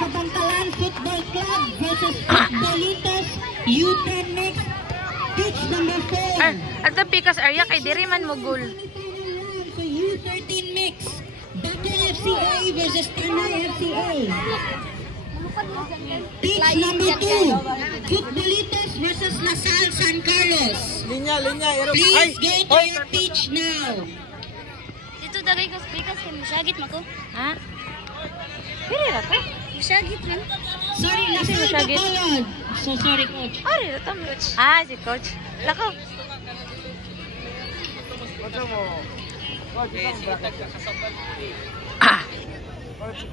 Kabangkalan Football Club versus Futbolitas U10 Mix. Pitch number 4. At the Picas area kay diri man mo goal. So U13 Mix. Bakal FCA versus Tanay FCA. Pitch number 2. Futbolitas versus Lasal San Carlos. Linya. Please go to your pitch now. Dito dagay ko Picas kay misagit mako. Ha? Pili ra to? Misagit man. Sorry, Lasal Bacolod. So sorry, coach. Ari ra to. Ah, si coach. Lako.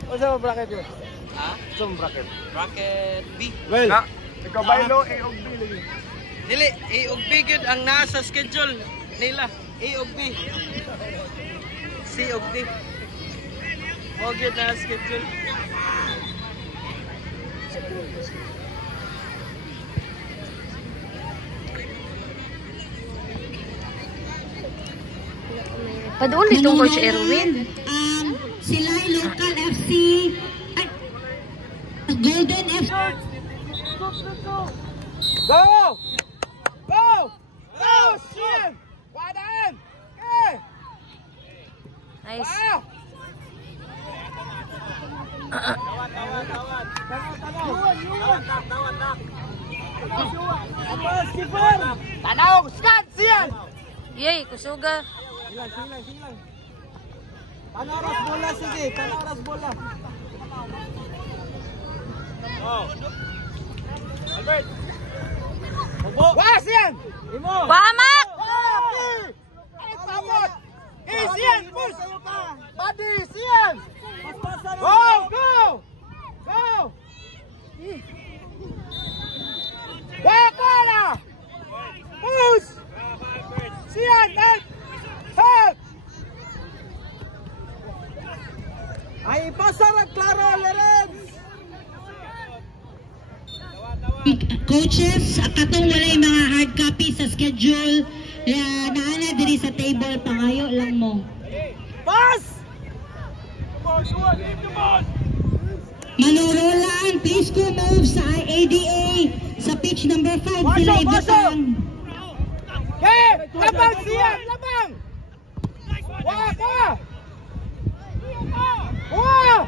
What's up, bracket yun? Ha? Saan bracket? Bracket B. Well, ikaw ba ilo A o B lagi? Dili, A ug B gyud ang nasa schedule nila. A ug B. C ug D. Mo gyud na schedule. Padulit tong Coach Erwin. Sila Local FC. Golden FC. Go! Go! Go! Swim! Wadan! Okay! Nice. Wow! Tanaw! Skat! Siyan! Yay, kusuga. Silang. Tanaw ras bola, sige. Tanaw ras bola. Albert! Wah, siyan! Imo! Wamak! Ay, pamot! Siyan! Push! Badi, siyan! Go! Wakala! Push! Siyan! Help! Ay, pasarag klaro, Lorenz! Coaches, katong walay mga hard copy sa schedule naana diri sa table, pangayo lang mo. Pass! Manurolan, please go move sa ADA sa pitch number 5 sila ibatang. Okay! Labang siyan! Labang! Waka! Wow!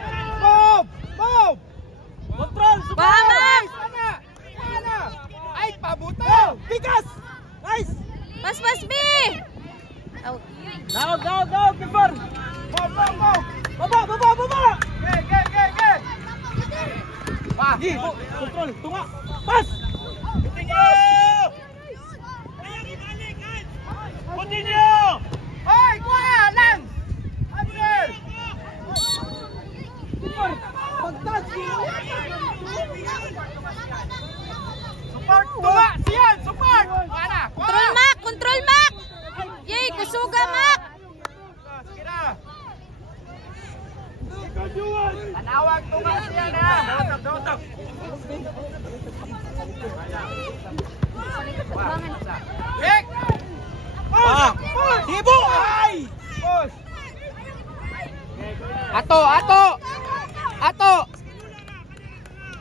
Move! Control! Wamak! Sana! Ay, pabuto! Bigas! Nice! Pas B. Oh. Go! Kipper! Go! Baba! Ge! Pa! Control! Tunga! Pas! Continue! Hoy! Kuha! Lance! Answer! Kipper! Pagtas! Support! Tunga! Siyan! Support! Wala! Control Mac. Yay, kusuga Mac. Sige na! Tanawag tunga siyan ha! Dautak! Bek! Push! Hibo! Ay! Push! Ato!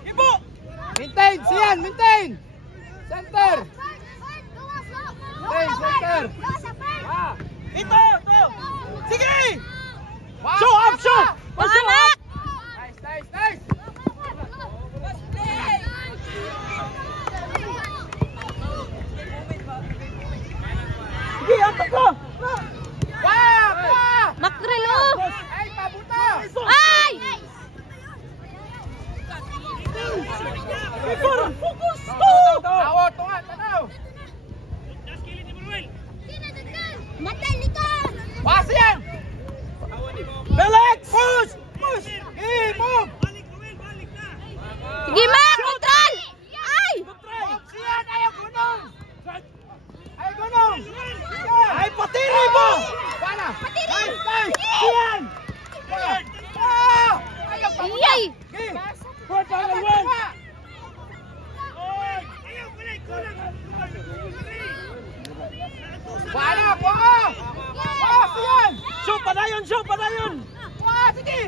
Hibo! Maintain! Siyan! Maintain! Center! Center! Ito! Sige! Show up! Wamak! Nice! Sige, atak ko! Makrelo. Ay, pabuto! Ay! Focus! Tawo, tunga, tanaw! Pas yan! Felix! Push! Move! Sige Mac, control. Ay! Siyan! Ayaw gunong! Ay, patiri mo! Pana! Nice! Siyan! Ayaw pa! Yay! Push on the run! Pana! Siyan! Shoot pa na yun! Sige!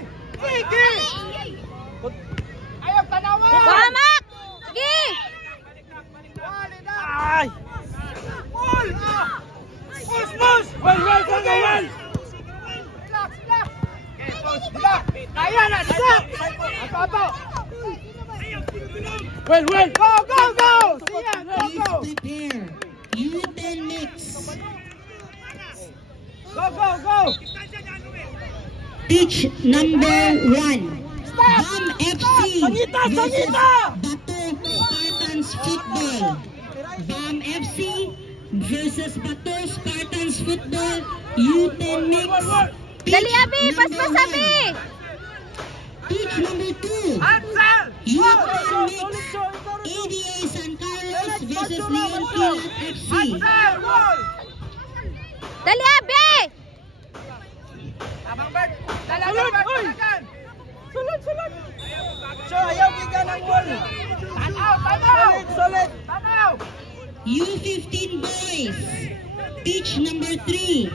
na! Stop! Ato! Well! Go! Siyan, Please go! prepare. U10 mix. Go! Pitch number 1. BAM FC Sangita! versus Bato Spartans Football. BAM FC versus Bato Spartans Football. U10 mix. Pitch Dali, Abi! Paspas, number Abi! 1. Pitch number 2. Ansel! U10 mix. ADA San Carlos versus Leon Kilat FC. Ansel! Wall! Dali, Abi! Tamang Bert! Dalagan! Sulat! So, ayaw giga ng wall! Tanaw! Solid! Tanaw! U15 boys. Pitch number 3.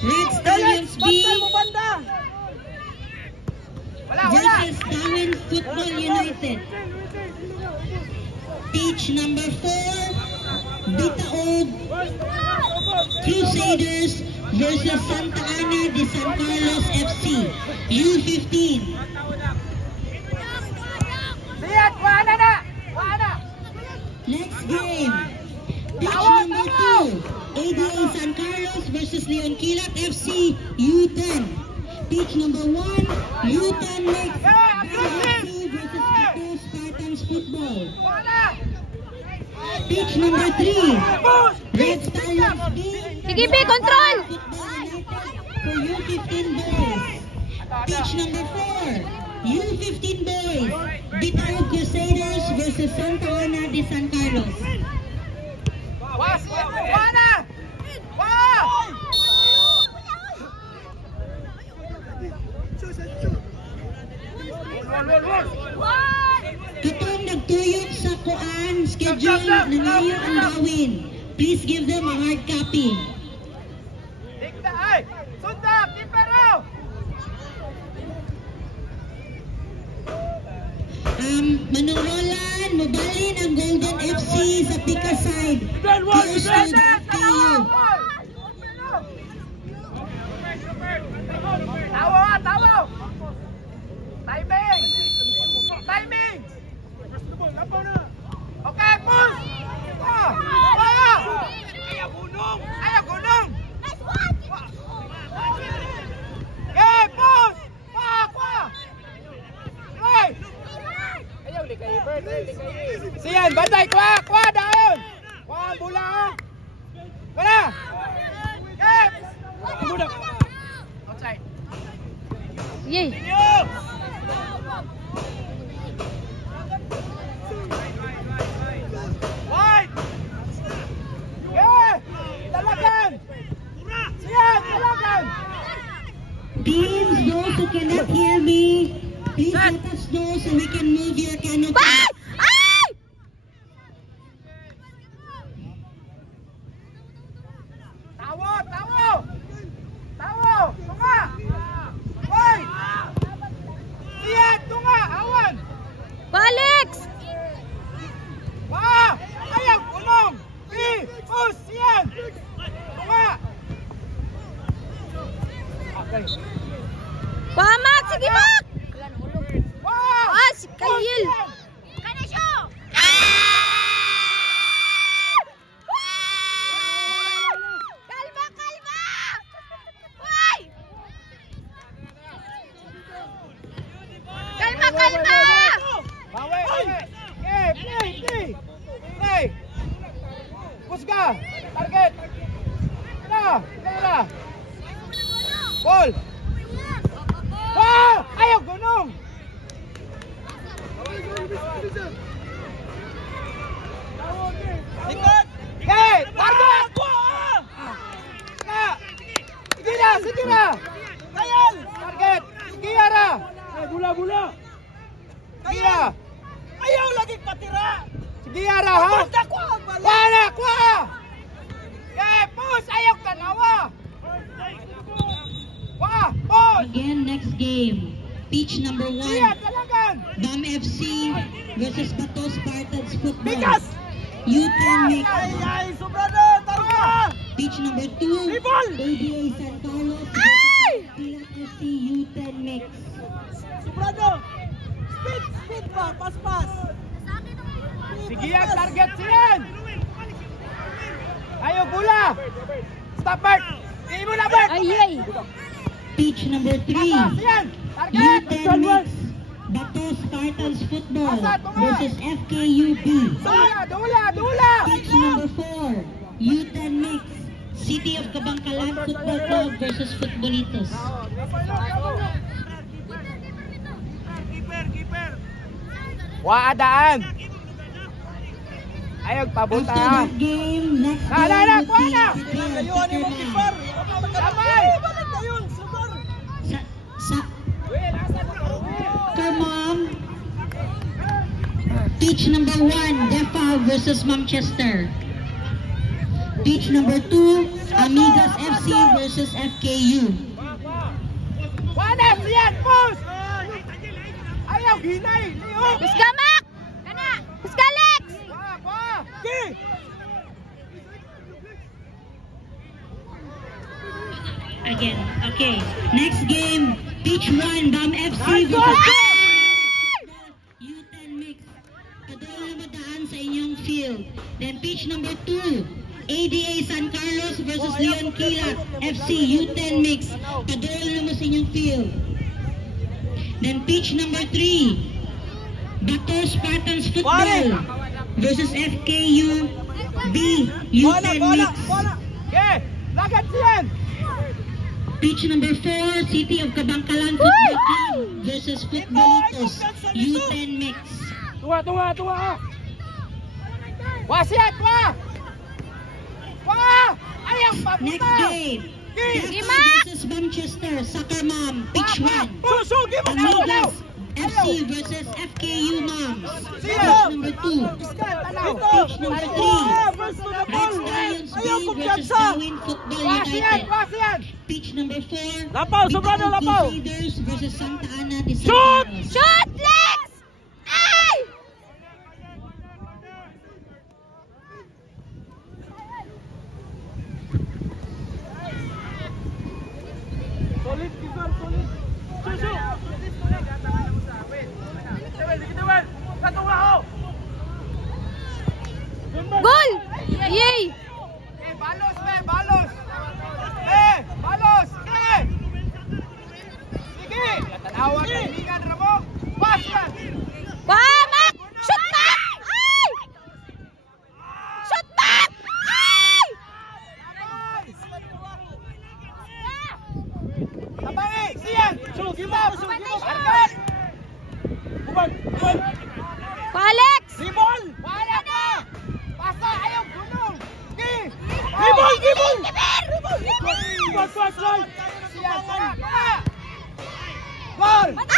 Red Stallions B Bantay mo banda! Wala! versus Darwin Football United. Pitch number 4. Bitaog Crusaders versus Santa Ana de San Carlos FC. U15. Siyan! Wala na! Next game. Pitch number 2. ADA San Carlos versus Leon Kilat FC. U10. Pitch number 1. U10 mix. FC versus Bato Spartans Football. Wala! Pitch number 3. Red Stallions B. Sige, B, control! Football United for U15 boys. Pitch number 4. U15 boys. Bitaog Crusaders versus Santa Ana de San Carlos. Wala! Katong nagtuyok sa kuan schedule na ngayon ang gawin. Please give them a hard copy. Dikta ay! Sunda! Kipero! Manungolan, mabalin ang Golden FC sa Pika side. Close to the FTU. Tawo! Timing! Okay, push! Kaya! Ayaw gunong! Okay, push! Kwa! Hey! Siyan, bantay! Kwa! Daon! Kwa ang bula ha! Wala! Okay! Outside! Yay! Wide! Yeah! Dalagan! Siyan! Dalagan! Please, those who cannot hear me, please let us know so we can move your canopy. Ay! Ay! Tawo! Tunga! Wide! Siyan! Tunga! Awan! Alex! Wah! Ayaw! Gunong! Push! Siyan! Tunga! Okay. Pamak! Sige, Mak! Wah! Ah, si Kyle! Kalma! Uy! Kalma! Bawi! Play! Push ka! Target! Kaya! Ball! Wah! Ayaw! Gunong! Likod! Okay! Target! Sige na! Kayal! Target! Sige na! Bula! Sige na! Ayaw lagi patira! Sige na ha! Wala! Kwa! Okay! Push! Ayaw tanawa! Wah! Push! Again, next game. Pitch number 1. Siyan! Dalagan! BAM FC versus Bato Spartans Football. Bigas! U10 mix. Ay! Sobrado! Targa! Pitch number 2. Ribol! ADA San Carlos versus Pilat FC U10 mix. Sobrado. Speed pa. Pas. Sige yan, target siyan! Ayaw, bola! Stop, Bert! Tingin mo na, Bert! Ay! Pitch number 3. Yan! Target! U10 mix Bato Spartans Football versus FKUB. Dula! Pitch number 4. U10 mix City of Kabangkalan Football Club versus Footballitos. Waadaan! Ayaw, After pabuta! that game, next Na! game Kuha na! would be between Layuan ni mo, Kipar. Sabay! Balik na yun, Sugar. Soccer Mom. Pitch number 1, Defa versus Manchester. Pitch number 2, Amigas FC versus FKU. Wanas! Yan! Push! Ayaw, hinay! Lihok! Husga, Mac! Kana! Husga, Lex! Gi! Again, okay. Next game, pitch 1, Bam FC Nice versus goal! U10 mix. Padala na madaan sa inyong field. Then pitch number 2, ADA San Carlos versus Leon Kilat FC U10 mix. Padala na mo sa inyong field. Then pitch number 3, Bato Spartans Football versus FKU B U10 mix. Ge! Lagat siyan! Pitch number 4, City of Kabangkalan Football Club versus Footballitos U10 mix. Tuwa! Wasiat! Ayaw, pabuta! Next game, Defa versus Manchester Soccer Mom. Pitch 1, Sugi mo! Amigas FC versus FKU Moms. Pitch number 2, pitch number 3, Red Stallions B versus Darwin Football United. Wasiat! Pitch number 4, Lapaw, sobrado, Bicol lapaw. Crusaders versus Santa Ana de San Shoot! Carlos. Shoot, Lex! Ay! Solid, Kipar, solid. Susu. Goal! Yay! Balos! Sige! Tanawan ka, hilingan, Ramo! Wasiat! Wah, Mac! Shoot, Mac! Ay! Shoot, Mac! Ay! Tabangi! Siyan! Sugi mo! Target! Bubag! Kwa, Alex! Gibol! Wala ka! Pasa! Ayaw! Gulong! Gi! Gibol! Gibol! Pas! Siyan! Gol! Siyan!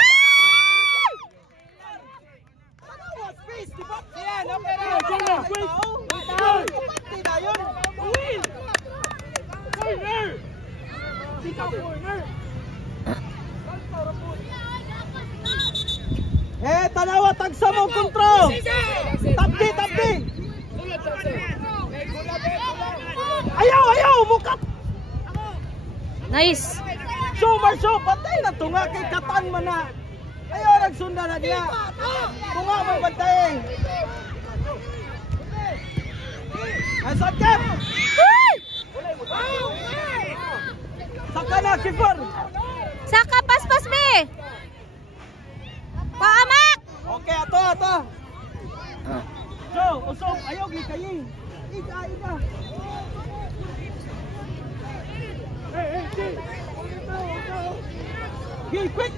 Okay na! Tanawa, tagsa mo, kontro. Tapdi. Ayaw, mukat. Nice! Show, patay na tunga kay Katan man na. Ayaw, nagsunda na niya. Tunga mo, patay. Ay, sakit. Saka na, Kipar. Saka, pas, be! Kwa, Mac! Okay, ato. Joe, usog, ayaw, likaying. Ida. Hey, quick!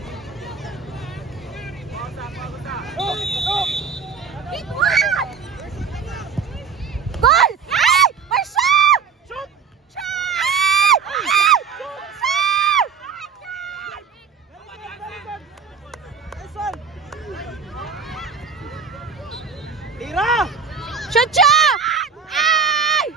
Big one! Goal! Ay! Marsha! Shoot! Ay! Ay! Shoot! Tira! Shoot siya! Ay!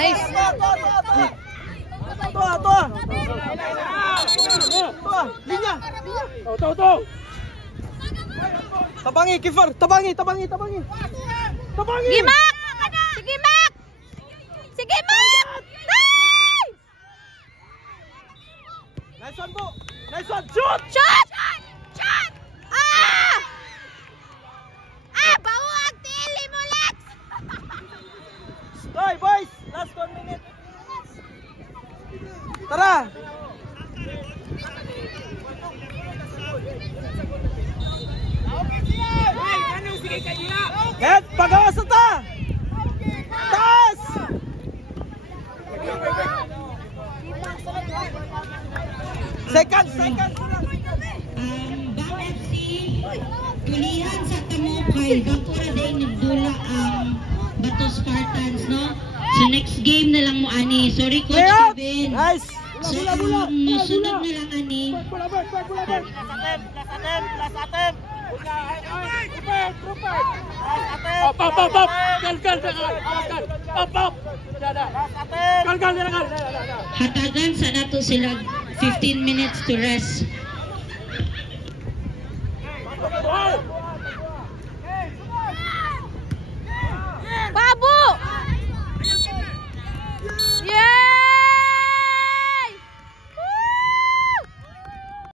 Nice. Tua. Linya. Tuh. Tabangi, Kiefer. Tabangi. Sige, Mac! Sige, Mac! Sige, Mac! Nice! Nice one, po. Nice one. Shoot! Shot! Shot! Ah! Ah, bawag tili mo, Lex! Hoy, boys. Last 1 minute. Tara. Head, pagawas na ta! Taas! Second! Bang FC, tulihan sa tamo kay Bakura day nagdula ang Bato Spartans, no? So next game na lang mo ani. Sorry Coach Playout! Kevin. Nice! So sunod na lang ani. Hatagan sa nato sila 15 minutes to rest.